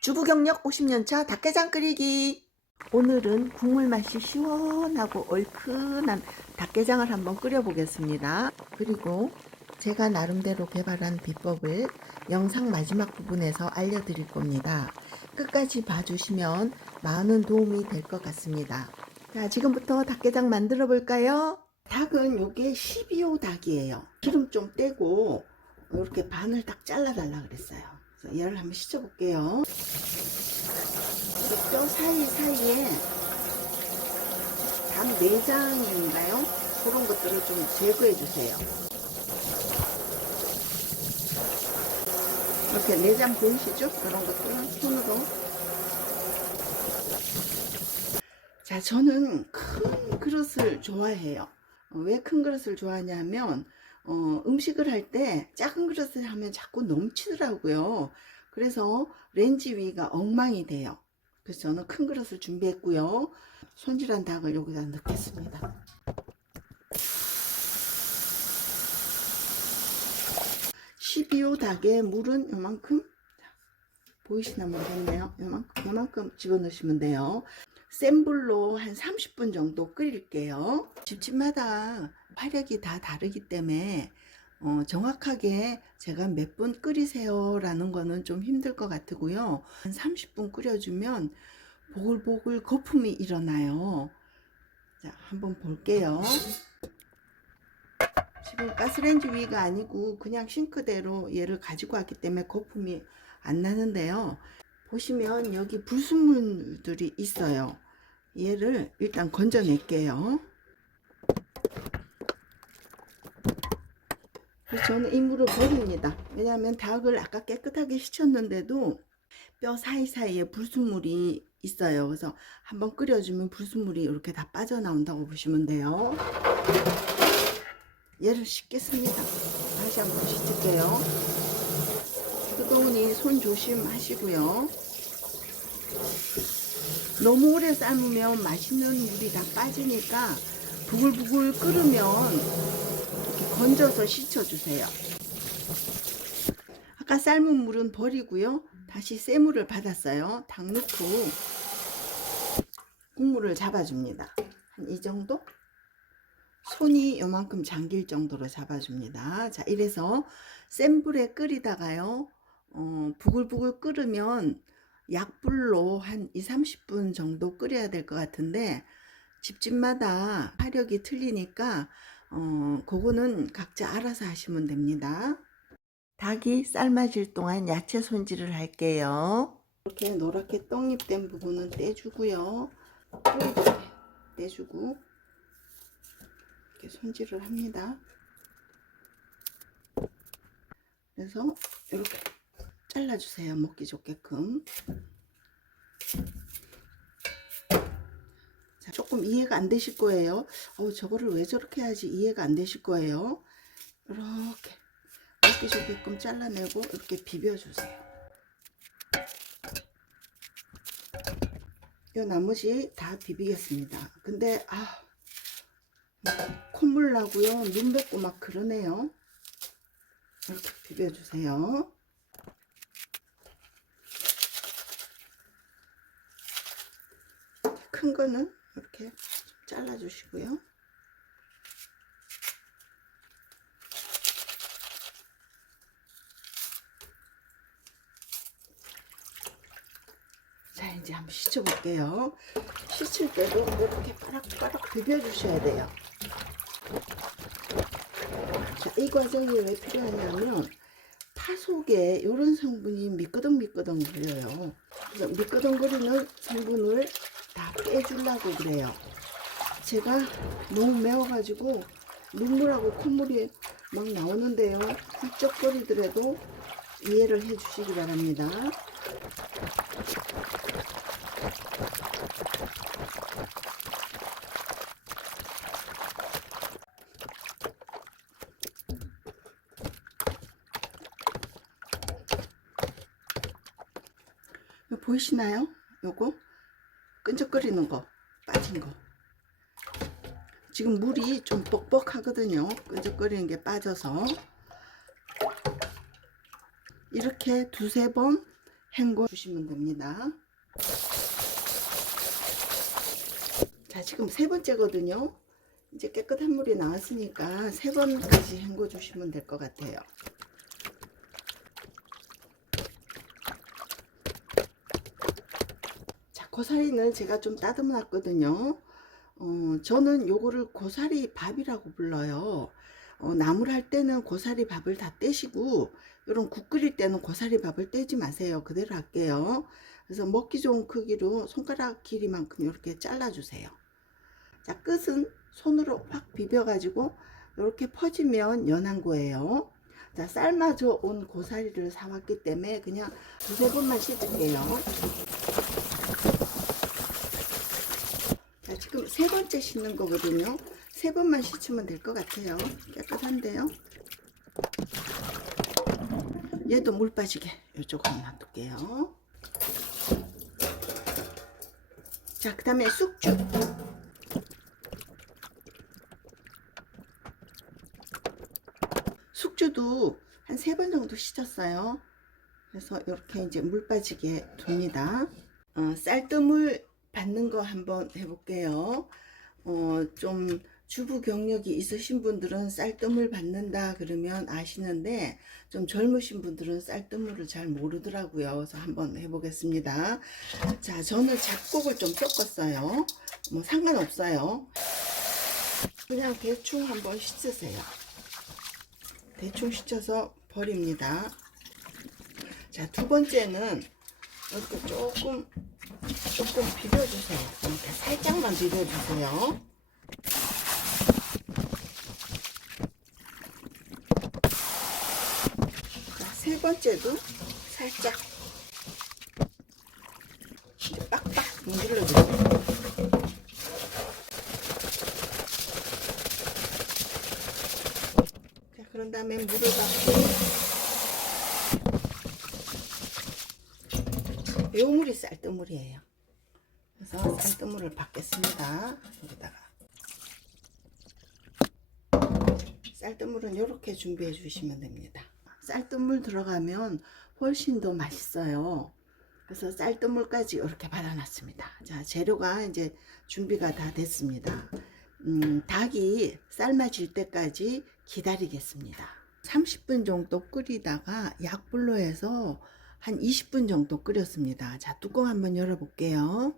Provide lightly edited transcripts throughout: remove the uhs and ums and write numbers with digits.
주부 경력 50년차 닭게장 끓이기. 오늘은 국물 맛이 시원하고 얼큰한 닭게장을 한번 끓여 보겠습니다. 그리고 제가 나름대로 개발한 비법을 영상 마지막 부분에서 알려드릴 겁니다. 끝까지 봐주시면 많은 도움이 될 것 같습니다. 자, 지금부터 닭게장 만들어 볼까요? 닭은 요게 12호 닭이에요. 기름 좀 떼고 이렇게 반을 딱 잘라 달라 그랬어요. 그래서 얘를 한번 씻어 볼게요. 뼈 사이사이에 닭 내장인가요? 그런 것들을 좀 제거해 주세요. 이렇게 내장 보이시죠? 그런 것들은 손으로. 자, 저는 큰 그릇을 좋아해요. 왜 큰 그릇을 좋아하냐면 음식을 할 때 작은 그릇을 하면 자꾸 넘치더라고요. 그래서 렌지 위가 엉망이 돼요. 그래서 저는 큰 그릇을 준비했고요. 손질한 닭을 여기다 넣겠습니다. (12호) 닭의 물은 요만큼, 보이시나 모르겠네요. 요만큼 집어넣으시면 돼요. 센 불로 한 30분 정도 끓일게요. 집집마다 화력이 다 다르기 때문에 정확하게 제가 몇 분 끓이세요 라는 거는 좀 힘들 것 같고요. 한 30분 끓여주면 보글보글 거품이 일어나요. 자, 한번 볼게요. 지금 가스레인지 위가 아니고 그냥 싱크대로 얘를 가지고 왔기 때문에 거품이 안 나는데요. 보시면 여기 불순물들이 있어요. 얘를 일단 건져낼게요. 저는 이 물을 버립니다. 왜냐하면 닭을 아까 깨끗하게 씻었는데도 뼈 사이사이에 불순물이 있어요. 그래서 한번 끓여주면 불순물이 이렇게 다 빠져나온다고 보시면 돼요. 얘를 씻겠습니다. 다시 한번 씻을게요. 뜨거우니 손 조심하시고요. 너무 오래 삶으면 맛있는 물이 다 빠지니까 부글부글 끓으면 이렇게 건져서 씻어주세요. 아까 삶은 물은 버리고요. 다시 새 물을 받았어요. 닭 넣고 국물을 잡아줍니다. 한 이 정도? 손이 요만큼 잠길 정도로 잡아줍니다. 자, 이래서 센 불에 끓이다가요. 부글부글 끓으면 약불로 한 2~30분 정도 끓여야 될 것 같은데 집집마다 화력이 틀리니까 그거는 각자 알아서 하시면 됩니다. 닭이 삶아질 동안 야채 손질을 할게요. 이렇게 노랗게 떡잎된 부분은 떼주고요. 뿌리도 떼주고 이렇게 손질을 합니다. 그래서 이렇게 잘라주세요. 먹기 좋게끔. 자, 조금 이해가 안 되실 거예요. 저거를 왜 저렇게 해야지 이해가 안 되실 거예요. 이렇게 먹기 좋게끔 잘라내고 이렇게 비벼주세요. 이 나머지 다 비비겠습니다. 근데 콧물 나고요. 눈 뱉고 막 그러네요. 이렇게 비벼주세요. 큰 거는 이렇게 잘라주시고요. 자, 이제 한번 씻어 볼게요. 씻을 때도 이렇게 빠락빠락 비벼주셔야 돼요. 자, 이 과정이 왜 필요하냐면 파 속에 이런 성분이 미끄덩미끄덩 거려요. 그래서 미끄덩거리는 성분을 다 빼주려고 그래요. 제가 너무 매워가지고 눈물하고 콧물이 막 나오는데요. 훌쩍거리더라도 이해를 해 주시기 바랍니다. 보이시나요? 요거 끈적거리는 거 빠진 거. 지금 물이 좀 뻑뻑하거든요. 끈적거리는 게 빠져서 이렇게 두세 번 헹궈 주시면 됩니다. 자, 지금 세 번째거든요. 이제 깨끗한 물이 나왔으니까 세 번까지 헹궈 주시면 될 것 같아요. 자, 고사리는 제가 좀 따듬어 놨거든요. 저는 요거를 고사리 밥이라고 불러요. 나물 할 때는 고사리 밥을 다 떼시고, 이런 국 끓일 때는 고사리 밥을 떼지 마세요. 그대로 할게요. 그래서 먹기 좋은 크기로 손가락 길이만큼 이렇게 잘라주세요. 자, 끝은 손으로 확 비벼가지고 이렇게 퍼지면 연한 거예요. 자, 삶아져 온 고사리를 사왔기 때문에 그냥 두세 번만 씻을게요. 자, 지금 세 번째 씻는 거거든요. 세 번만 씻으면 될 것 같아요. 깨끗한데요. 얘도 물 빠지게 이쪽으로 놔둘게요. 자, 그 다음에 숙주. 숙주도 한 세 번 정도 씻었어요. 그래서 이렇게 이제 물 빠지게 둡니다. 쌀뜨물 받는 거 한번 해볼게요. 좀 주부 경력이 있으신 분들은 쌀뜨물 받는다 그러면 아시는데, 좀 젊으신 분들은 쌀뜨물을 잘 모르더라고요. 그래서 한번 해보겠습니다. 자, 저는 잡곡을 좀 섞었어요. 뭐 상관없어요. 그냥 대충 한번 씻으세요. 대충 씻어서 버립니다. 자, 두 번째는 이렇게 조금 비벼주세요. 이렇게 살짝만 비벼주세요. 자, 세 번째도 살짝 빡빡 문질러주세요. 자, 그런 다음에 물을 받고, 요 물이 쌀뜨물이에요. 그래서 쌀뜨물을 받겠습니다. 여기다가 쌀뜨물은 이렇게 준비해 주시면 됩니다. 쌀뜨물 들어가면 훨씬 더 맛있어요. 그래서 쌀뜨물까지 이렇게 받아놨습니다. 자, 재료가 이제 준비가 다 됐습니다. 닭이 삶아질 때까지 기다리겠습니다. 30분 정도 끓이다가 약불로 해서 한 20분 정도 끓였습니다. 자, 뚜껑 한번 열어볼게요.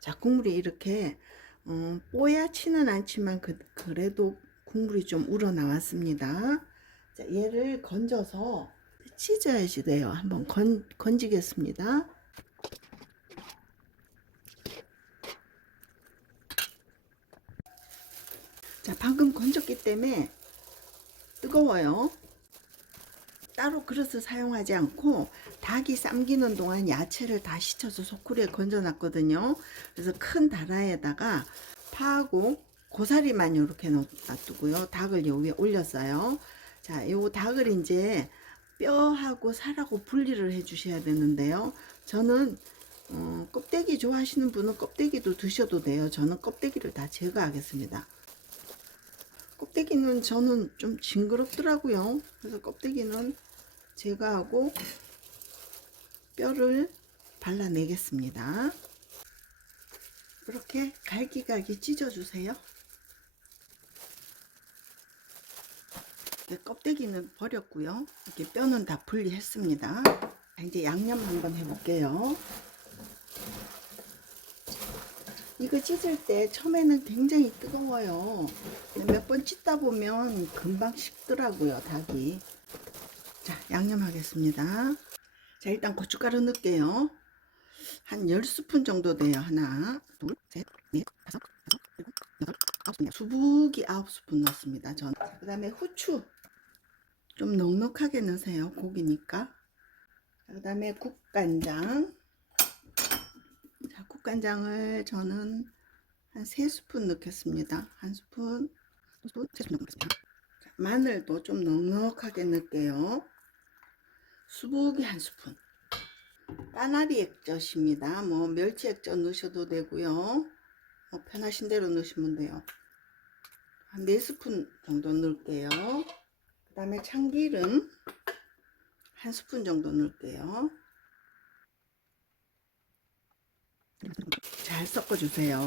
자, 국물이 이렇게 뽀얗지는 않지만 그래도 국물이 좀 우러나왔습니다. 자, 얘를 건져서 찢어야지 돼요. 한번 건지겠습니다. 자, 방금 건졌기 때문에 뜨거워요. 따로 그릇을 사용하지 않고 닭이 삶기는 동안 야채를 다 씻어서 소쿠리에 건져 놨거든요. 그래서 큰 다라에다가 파하고 고사리만 이렇게 놔두고요. 닭을 요 위에 올렸어요. 자, 요 닭을 이제 뼈하고 살하고 분리를 해 주셔야 되는데요. 저는 껍데기 좋아하시는 분은 껍데기도 드셔도 돼요. 저는 껍데기를 다 제거하겠습니다. 껍데기는 저는 좀 징그럽더라고요. 그래서 껍데기는 제거하고 뼈를 발라내겠습니다. 이렇게 갈기갈기 찢어주세요. 껍데기는 버렸고요. 이렇게 뼈는 다 분리했습니다. 이제 양념 한번 해볼게요. 이거 찢을 때 처음에는 굉장히 뜨거워요. 몇 번 찢다 보면 금방 식더라고요, 닭이. 자, 양념 하겠습니다. 자, 일단 고춧가루 넣을게요. 한 10스푼 정도 돼요. 하나, 둘, 셋, 넷, 다섯, 일곱, 여덟, 아홉. 수북이 9스푼 넣습니다. 전. 그 다음에 후추. 좀 넉넉하게 넣으세요. 고기니까. 그 다음에 국간장. 자, 국간장을 저는 한 3스푼 넣겠습니다. 1스푼, 2스푼, 3스푼 정도 넣겠습니다. 자, 마늘도 좀 넉넉하게 넣을게요. 수북이 1스푼. 까나리 액젓입니다. 뭐 멸치 액젓 넣으셔도 되고요. 편하신 대로 넣으시면 돼요. 한 4스푼 정도 넣을게요. 그 그다음에 참기름 한 스푼 정도 넣을게요. 잘 섞어주세요.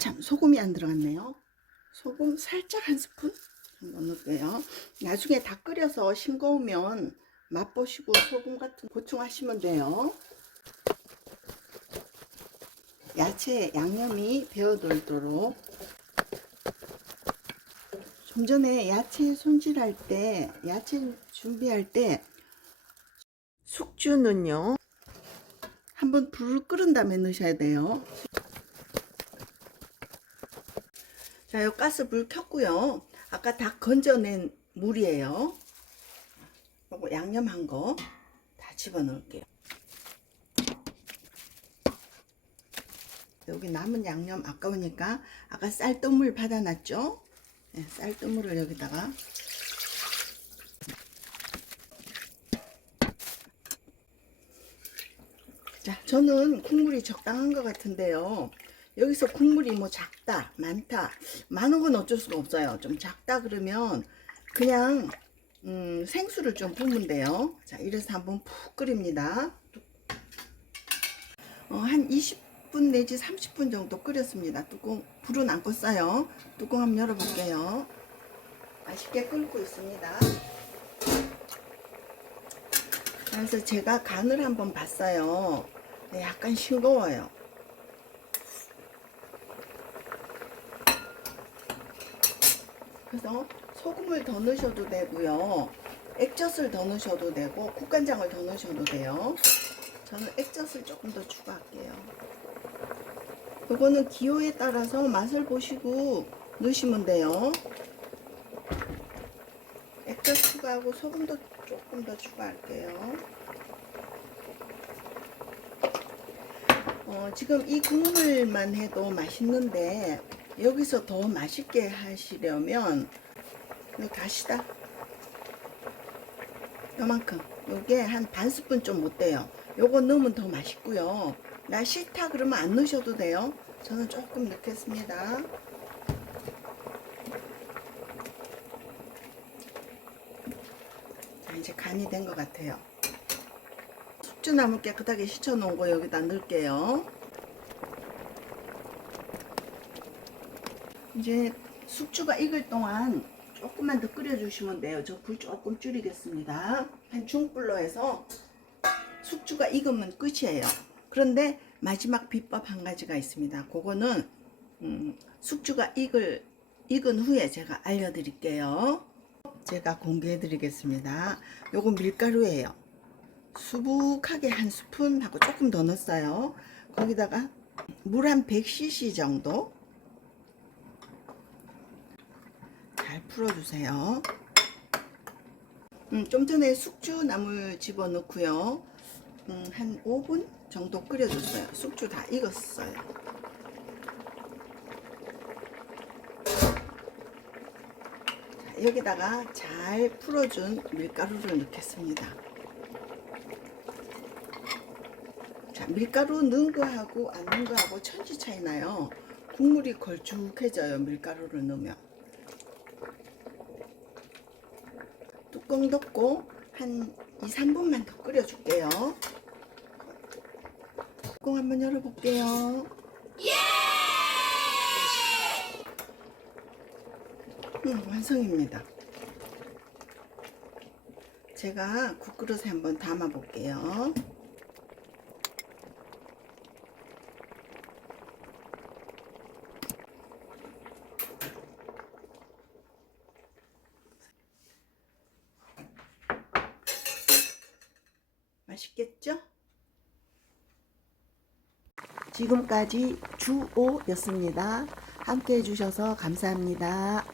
참, 소금이 안 들어갔네요. 소금 살짝 한 스푼 정도 넣을게요. 나중에 다 끓여서 싱거우면 맛보시고 소금 같은 거 보충하시면 돼요. 야채 양념이 배어돌도록. 좀 전에 야채 손질할 때, 야채 준비할 때 숙주는요, 한번 불을 끓은 다음에 넣으셔야 돼요. 자, 요 가스 불 켰고요. 아까 다 건져낸 물이에요. 요거 양념한 거 다 집어넣을게요. 여기 남은 양념 아까우니까 아까 쌀뜨물 받아놨죠? 네, 쌀뜨물을 여기다가 자, 저는 국물이 적당한 것 같은데요. 여기서 국물이 뭐 작다, 많다, 많은 건 어쩔 수가 없어요. 좀 작다 그러면 그냥 생수를 좀 부으면 돼요. 자, 이래서 한번 푹 끓입니다. 한 20분 내지 30분 정도 끓였습니다. 뚜껑, 불은 안 껐어요. 뚜껑 한번 열어볼게요. 맛있게 끓고 있습니다. 그래서 제가 간을 한번 봤어요. 약간 싱거워요. 그래서 소금을 더 넣으셔도 되고요. 액젓을 더 넣으셔도 되고 국간장을 더 넣으셔도 돼요. 저는 액젓을 조금 더 추가할게요. 이거는 기호에 따라서 맛을 보시고 넣으시면 돼요. 액젓 추가하고 소금도 조금 더 추가할게요. 지금 이 국물만 해도 맛있는데 여기서 더 맛있게 하시려면 요 다시다 요만큼, 요게 한 반 스푼 좀 못 돼요. 요거 넣으면 더 맛있고요. 나 싫다 그러면 안 넣으셔도 돼요. 저는 조금 넣겠습니다. 자, 이제 간이 된 것 같아요. 숙주나물 깨끗하게 씻어 놓은 거 여기다 넣을게요. 이제 숙주가 익을 동안 조금만 더 끓여 주시면 돼요. 저 불 조금 줄이겠습니다. 한 중불로 해서 숙주가 익으면 끝이에요. 그런데 마지막 비법 한 가지가 있습니다. 그거는 숙주가 익은 후에 제가 알려드릴게요. 제가 공개해 드리겠습니다. 요거 밀가루예요. 수북하게 한 스푼 하고 조금 더 넣었어요. 거기다가 물 한 100cc 정도 잘 풀어주세요. 좀 전에 숙주나물 집어넣고요. 한 5분 정도 끓여줬어요. 숙주 다 익었어요. 자, 여기다가 잘 풀어준 밀가루를 넣겠습니다. 자, 밀가루 넣은 거하고 안 넣은 거하고 천지 차이 나요. 국물이 걸쭉해져요. 밀가루를 넣으면. 뚜껑 덮고 한 2, 3분만 더 끓여줄게요. 뚜껑 한번 열어볼게요. 완성입니다. 제가 국그릇에 한번 담아 볼게요. 맛있겠죠? 지금까지 주오였습니다. 함께 해주셔서 감사합니다.